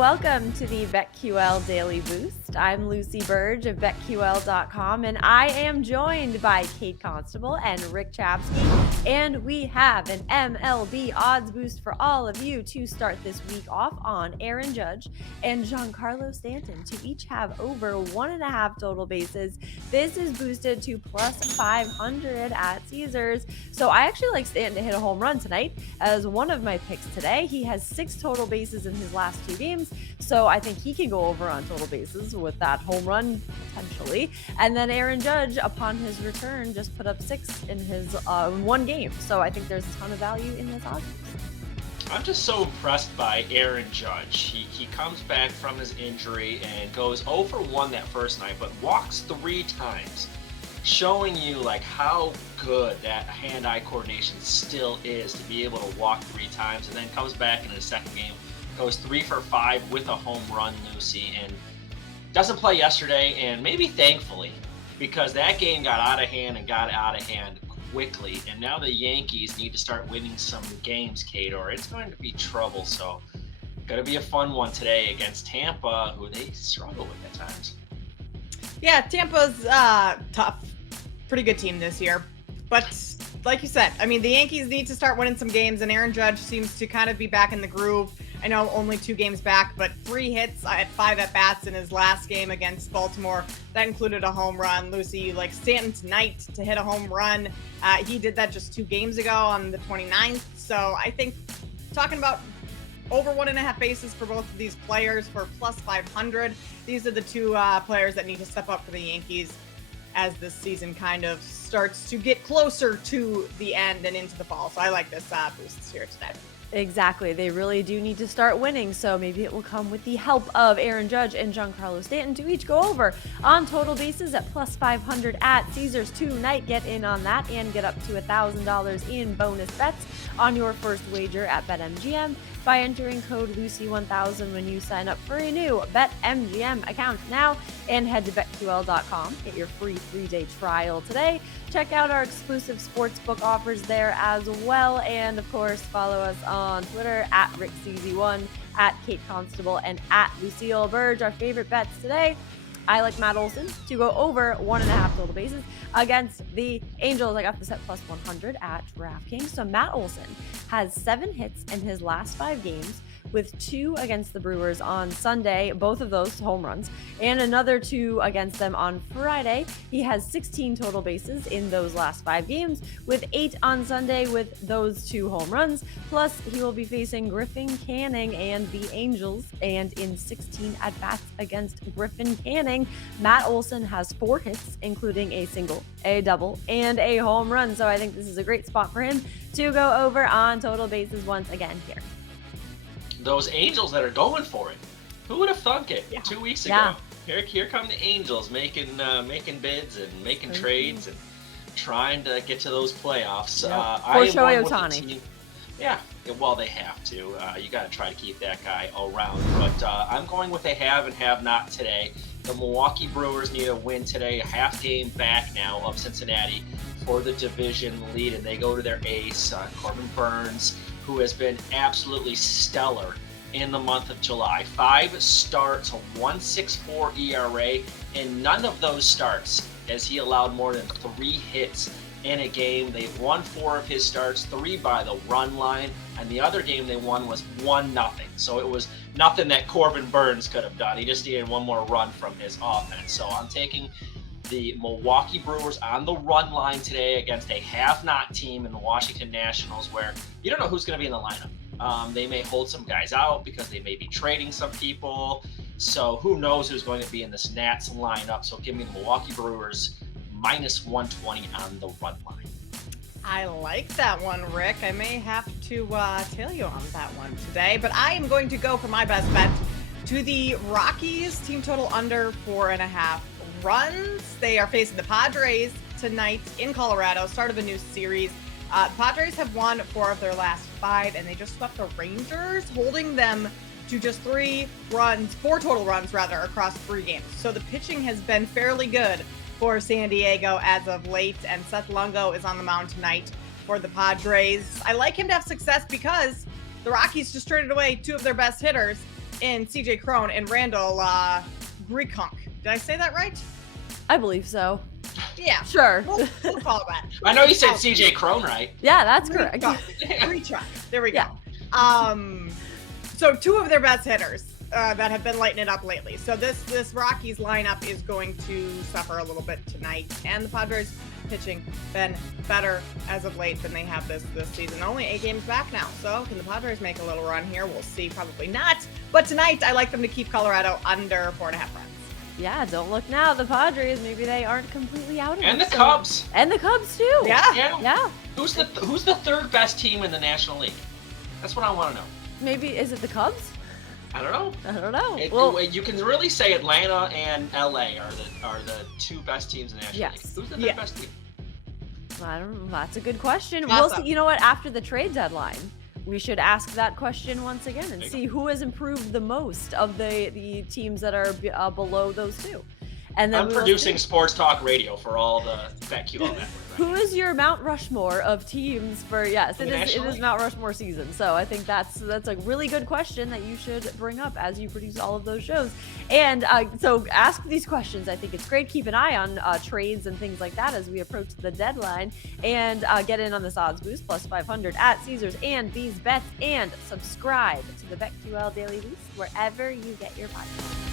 welcome to the BetQL Daily Boost. I'm Lucy Burge of BetQL.com, and I am joined by Kate Constable and Rick Chapsky, and we have an MLB odds boost for all of you to start this week off on Aaron Judge and Giancarlo Stanton to each have over 1.5 total bases. This is boosted to plus 500 at Caesars. So I actually like Stanton to hit a home run tonight as one of my picks today. He has 6 total bases in his last 2 games, so I think he can go over on total bases with that home run potentially. And then Aaron Judge, upon his return, just put up 6 in his 1 game. So I think there's a ton of value in this odds boost. I'm just so impressed by Aaron Judge. He comes back from his injury and goes 0 for 1 that first night, but walks 3 times, showing you like how good that hand-eye coordination still is to be able to walk 3 times, and then comes back in his second game, goes 3 for 5 with a home run, Lucy, and doesn't play yesterday, and maybe thankfully, because that game got out of hand quickly, and now the Yankees need to start winning some games, Kate, or it's going to be trouble. So going to be a fun one today against Tampa, who they struggle with at times. Yeah, Tampa's tough. Pretty good team this year. But like you said, I mean, the Yankees need to start winning some games, and Aaron Judge seems to kind of be back in the groove. I know only 2 games back, but 3 hits at 5 at-bats in his last game against Baltimore. That included a home run. Lucy, like Stanton tonight to hit a home run. He did that just 2 games ago on the 29th. So I think talking about over 1.5 bases for both of these players for plus 500. These are the 2 players that need to step up for the Yankees as this season kind of starts to get closer to the end and into the fall. So I like this boost here today. Exactly. They really do need to start winning, so maybe it will come with the help of Aaron Judge and Giancarlo Stanton to each go over on total bases at plus 500 at Caesars tonight. Get in on that and get up to $1,000 in bonus bets on your first wager at BetMGM by entering code Lucy1000 when you sign up for a new BetMGM account now, and head to BetQL.com. Get your free 3-day trial today. Check out our exclusive sportsbook offers there as well. And of course, follow us on Twitter at RickCZ1, at Kate Constable, and at Lucille Burge. Our favorite bets today: I like Matt Olson to go over 1.5 total bases against the Angels. I got this at plus 100 at DraftKings. So Matt Olson has 7 hits in his last 5 games, with 2 against the Brewers on Sunday, both of those home runs, and another 2 against them on Friday. He has 16 total bases in those last 5 games, with 8 on Sunday with those 2 home runs. Plus, he will be facing Griffin Canning and the Angels, and in 16 at-bats against Griffin Canning, Matt Olson has 4 hits, including a single, a double, and a home run. So I think this is a great spot for him to go over on total bases once again here. Those Angels that are going for it. Who would have thunk it 2 weeks ago? Here come the Angels making bids and making trades and trying to get to those playoffs. For Shohei Ohtani. Yeah, well, they have to. You got to try to keep that guy around. But I'm going with a have and have not today. The Milwaukee Brewers need a win today, a half game back now of Cincinnati for the division lead, and they go to their ace, Corbin Burnes, who has been absolutely stellar in the month of July. 5 starts, a 1.64 ERA, and none of those starts has he allowed more than 3 hits in a game. They've won 4 of his starts, 3 by the run line, and the other game they won was 1-0. So it was nothing that Corbin Burnes could have done. He just needed 1 more run from his offense. So I'm taking the Milwaukee Brewers on the run line today against a have-not team in the Washington Nationals, where you don't know who's going to be in the lineup. They may hold some guys out because they may be trading some people. So who knows who's going to be in this Nats lineup. So give me the Milwaukee Brewers minus 120 on the run line. I like that one, Rick. I may have to tail you on that one today, but I am going to go for my best bet to the Rockies. Team total under 4.5 runs. They are facing the Padres tonight in Colorado, start of a new series. The Padres have won 4 of their last 5, and they just swept the Rangers, holding them to just 4 total runs across 3 games. So the pitching has been fairly good for San Diego as of late, and Seth Lungo is on the mound tonight for the Padres. I like him to have success because the Rockies just traded away 2 of their best hitters. in CJ Crone and Randall Greekunk. Did I say that right? I believe so. Yeah. Sure. We'll call it that. I know you said CJ Crone right. Yeah, that's correct. Greekunk. There we go. Yeah. So 2 of their best hitters that have been lighting it up lately. So this Rockies lineup is going to suffer a little bit tonight, and the Padres pitching been better as of late than they have this season. Only 8 games back now. So can the Padres make a little run here? We'll see. Probably not. But tonight, I like them to keep Colorado under 4.5 runs. Yeah, don't look now. The Padres, maybe they aren't completely out of it. And the Cubs. And the Cubs too. Yeah. Who's the 3rd best team in the National League? That's what I want to know. Maybe is it the Cubs? I don't know. I don't know. Well, you can really say Atlanta and LA are the 2 best teams in the National League. Who's the 3rd best team? I don't know. That's a good question. Awesome. We'll see. You know what? After the trade deadline, we should ask that question once again and see who has improved the most of the teams that are below those 2. And then I'm producing sports talk radio for all the BetQL network. Who is your Mount Rushmore of teams for? Yes, it is League? Mount Rushmore season. So I think that's a really good question that you should bring up as you produce all of those shows. And so ask these questions. I think it's great. Keep an eye on trades and things like that as we approach the deadline, and get in on this odds boost plus 500 at Caesars and these bets, and subscribe to the BetQL Daily Boost wherever you get your podcasts.